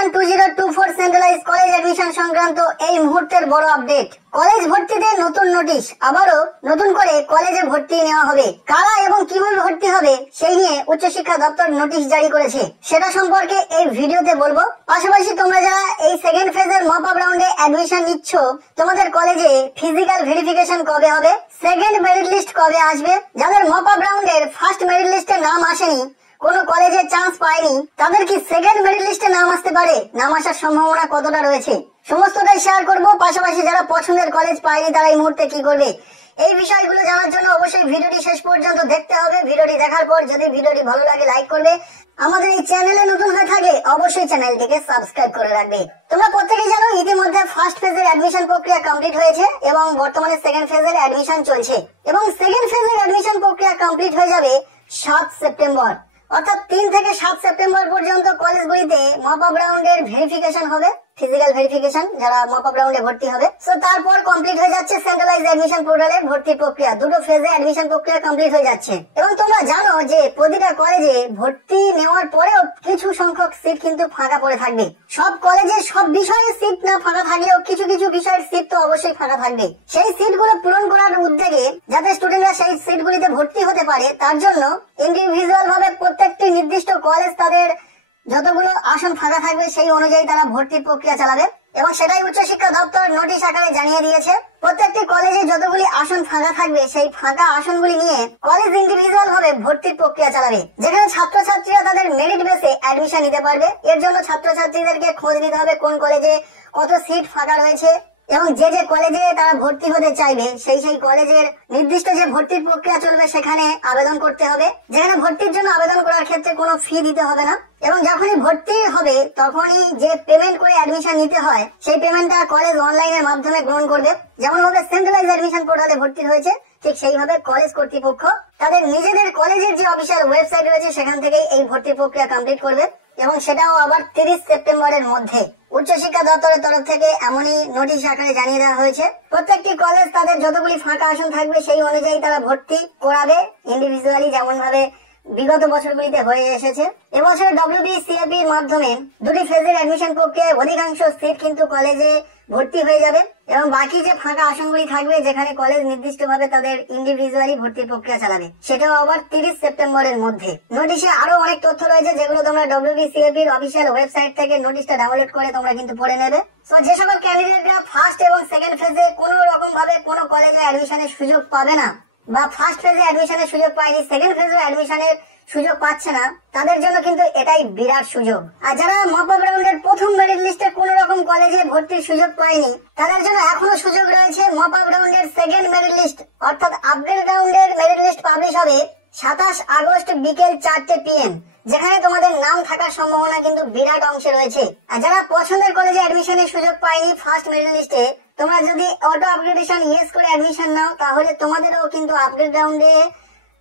Admission 2024 centralise college admission সংক্রান্ত এই মুহূর্তের বড় আপডেট। কলেজ ভর্তিতে নতুন নোটিশ, আবারও নতুন করে কলেজে ভর্তি নেওয়া হবে। কারা এবং কিভাবে ভর্তি হবে সেই নিয়ে উচ্চশিক্ষা দপ্তর নোটিশ জারি করেছে, সেটা সম্পর্কে এই ভিডিওতে বলবো। পাশাপাশি তোমরা যারা এই সেকেন্ড ফেজের মপ আপ রাউন্ডে অ্যাডমিশন নিচ্ছ, তোমাদের কলেজে ফিজিক্যাল ভেরিফিকেশন কবে হবে, সেকেন্ড মেরিট লিস্ট কবে আসবে, যাদের মপ আপ রাউন্ডের ফার্স্ট মেরিট লিস্টে নাম আসেনি, কোন কলেজে চান্স পায়নি, তাদের কি সেকেন্ড মেরিট লিস্টে নাম আসতে পারে, নাম আসার সম্ভাবনা কতটা রয়েছে, সমস্তটাই শেয়ার করব। পাশাপাশি যারা পছন্দের কলেজ পায়নি তারা এই মুহূর্তে কি করবে, এই বিষয়গুলো জানার জন্য অবশ্যই ভিডিওটি শেষ পর্যন্ত দেখতে হবে। ভিডিওটি দেখার পর যদি ভিডিওটি ভালো লাগে লাইক করবে, আমাদের এই চ্যানেলে নতুন হয়ে থাকলে অবশ্যই চ্যানেলটিকে সাবস্ক্রাইব করে রাখবে। তোমরা প্রত্যেকেই জানো ইতিমধ্যে ফার্স্ট ফেজের অ্যাডমিশন প্রক্রিয়া কমপ্লিট হয়েছে এবং বর্তমানে সেকেন্ড ফেজের অ্যাডমিশন চলছে এবং সেকেন্ড ফেজের অ্যাডমিশন প্রক্রিয়া কমপ্লিট হয়ে যাবে 7 সেপ্টেম্বর। অর্থাৎ 3 থেকে 7 সেপ্টেম্বর পর্যন্ত কলেজগুলিতে মপ আপ রাউন্ডের ভেরিফিকেশন হবে, ফিজিক্যাল ভেরিফিকেশন যারা মপ আপ রাউন্ডে ভর্তি হবে। সো তারপর কমপ্লিট হয়ে যাচ্ছে সেন্ট্রালাইজ অ্যাডমিশন পোর্টালে ভর্তি প্রক্রিয়া, দুটো ফেজে অ্যাডমিশন প্রক্রিয়া কমপ্লিট হয়ে যাচ্ছে। এবং তোমরা জানো যে প্রতিটা কলেজে ভর্তি নেওয়ার পরেও কিছু সংখ্যক সিট কিন্তু ফাঁকা পড়ে থাকবে। সব কলেজে সব বিষয়ে সিট না ফাঁকা থাকলেও কিছু কিছু বিষয়ের সিট তো অবশ্যই ফাঁকা থাকবে। সেই সিটগুলো পূরণ করার উদ্যোগে যাতে স্টুডেন্টরা সেই সিটগুলিতে ভর্তি হতে পারে, তার জন্য ইন্ডিভিজুয়াল ভাবে প্রত্যেকটি নির্দিষ্ট কলেজ তাদের যতগুলো আসন ফাঁকা থাকবে সেই অনুযায়ী তারা ভর্তি প্রক্রিয়া চালাবে এবং সেটাই উচ্চশিক্ষা দপ্তর নোটিশ আকারে জানিয়ে দিয়েছে। প্রত্যেকটি কলেজে যতগুলি আসন ফাঁকা থাকবে সেই ফাঁকা আসনগুলি নিয়ে কলেজ ইন্ডিভিজুয়াল ভাবে ভর্তির প্রক্রিয়া চালাবে, যেখানে ছাত্রছাত্রীরা তাদের মেরিট বেসে অ্যাডমিশন নিতে পারবে। এর জন্য ছাত্রছাত্রীদেরকে খোঁজ নিতে হবে কোন কলেজে কত সিট ফাঁকা রয়েছে এবং যে যে কলেজে তারা ভর্তি হতে চাইবে সেই কলেজের নির্দিষ্ট যে ভর্তির প্রক্রিয়া চলবে সেখানে আবেদন করতে হবে, যেখানে ভর্তির জন্য আবেদন করার ক্ষেত্রে কোনো ফি দিতে হবে না এবং যখনই ভর্তি হবে তখনই যে পেমেন্ট করে অ্যাডমিশন নিতে হয় সেই পেমেন্টটা কলেজ অনলাইনের মাধ্যমে গ্রহণ করবে। যেমন ভাবে সেন্ট্রালাইজ অ্যাডমিশন পোর্টালে ভর্তি হয়েছে, ঠিক সেইভাবে কলেজ কর্তৃপক্ষ তাদের নিজেদের কলেজের যে অফিসিয়াল ওয়েবসাইট রয়েছে সেখান থেকে এই ভর্তি প্রক্রিয়া কমপ্লিট করবে এবং সেটাও আবার 30 সেপ্টেম্বরের মধ্যে। উচ্চশিক্ষা দপ্তরের তরফ থেকে এমনই নোটিশ আকারে জানিয়ে দেওয়া হয়েছে। প্রত্যেকটি কলেজ তাদের যতগুলি ফাঁকা আসন থাকবে সেই অনুযায়ী তারা ভর্তি করাবে ইন্ডিভিজুয়ালি, যেমন ভাবে বিগত বছরগুলিতে হয়ে এসেছে। এবছর WBCAP এর মাধ্যমে দুটি ফেজের অ্যাডমিশন প্রক্রিয়ায় অধিকাংশ সিট কিন্তু কলেজে ভর্তি হয়ে যাবে এবং বাকি যে ফাঁকা আসনগুলি থাকবে যেখানে কলেজ নির্দিষ্টভাবে তাদের ইন্ডিভিজুয়ালি ভর্তি প্রক্রিয়া চালাবে, সেটাও আবার 30 সেপ্টেম্বরের মধ্যে। নোটিশে আরো অনেক তথ্য রয়েছে যেগুলো তোমরা WBCAP এর অফিসিয়াল ওয়েবসাইট থেকে নোটিশটা ডাউনলোড করে তোমরা কিন্তু পড়ে নেবে। সো যে সকল ক্যান্ডিডেটরা ফার্স্ট এবং সেকেন্ড ফেজে কোনো রকম ভাবে কোনো কলেজে অ্যাডমিশনের সুযোগ পাবে না বা ফার্স্ট ফেজে অ্যাডমিশনের সুযোগ পায়নি, সেকেন্ড ফেজে অ্যাডমিশনের সুযোগ পাচ্ছে না, তাদের জন্য কিন্তু এটাই বিরাট সুযোগ। আর যারা মপ আপ রাউন্ডের প্রথম মেরিট লিস্টে কোন রকম কলেজে ভর্তির সুযোগ পায়নি, তাদের জন্য এখনো সুযোগ রয়েছে। মপ আপ রাউন্ডের সেকেন্ড মেরিট লিস্ট অর্থাৎ আপগ্রেড রাউন্ডের মেরিট লিস্ট পাবলিশ হবে 27 আগস্ট বিকেল 4টে PM, যেখানে তোমাদের নাম থাকার সম্ভাবনা কিন্তু বিরাট অংশে রয়েছে। আর যারা পছন্দের কলেজে অ্যাডমিশনের সুযোগ পায়নি ফার্স্ট মেরিট লিস্টে, তোমরা যদি অটো আপগ্রেডেশন ইয়েস করে অ্যাডমিশন নাও তাহলে তোমাদেরও কিন্তু আপগ্রেড রাউন্ডে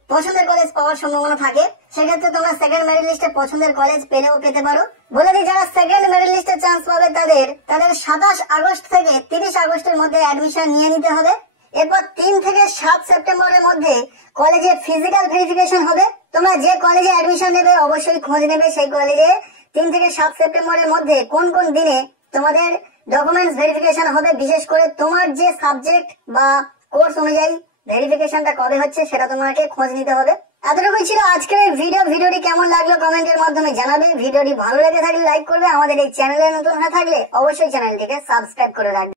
পছন্দের কলেজ পাওয়ার সম্ভাবনা থাকে। সেক্ষেত্রে তোমরা সেকেন্ড মেরিট লিস্টে পছন্দের কলেজ পেলেও পেতে পারো। বলে দিই, যারা সেকেন্ড মেরিট লিস্টে চান্স পাবে তাদের 27 আগস্ট থেকে 30 আগস্টের মধ্যে অ্যাডমিশন নিয়ে নিতে হবে। এরপর 3 থেকে 7 সেপ্টেম্বরের মধ্যে কলেজে ফিজিক্যাল ভেরিফিকেশন হবে। তোমরা যে কলেজে অ্যাডমিশন নেবে অবশ্যই খোঁজ নেবে সেই কলেজে 3 থেকে 7 সেপ্টেম্বরের মধ্যে কোন কোন দিনে তোমাদের ডকুমেন্টস ভেরিফিকেশন হবে, বিশেষ করে তোমার যে সাবজেক্ট বা কোর্স অনুযায়ী ভেরিফিকেশনটা কবে হচ্ছে সেটা তোমাকে খোঁজ নিতে হবে। এতটুকুই ছিল আজকের এই ভিডিওটি কেমন লাগলো কমেন্টের মাধ্যমে জানাবে। ভিডিওটি ভালো লেগে থাকলে লাইক করবে, আমাদের এই চ্যানেলে নতুন হয়ে থাকলে অবশ্যই চ্যানেলটিকে সাবস্ক্রাইব করে রাখবে।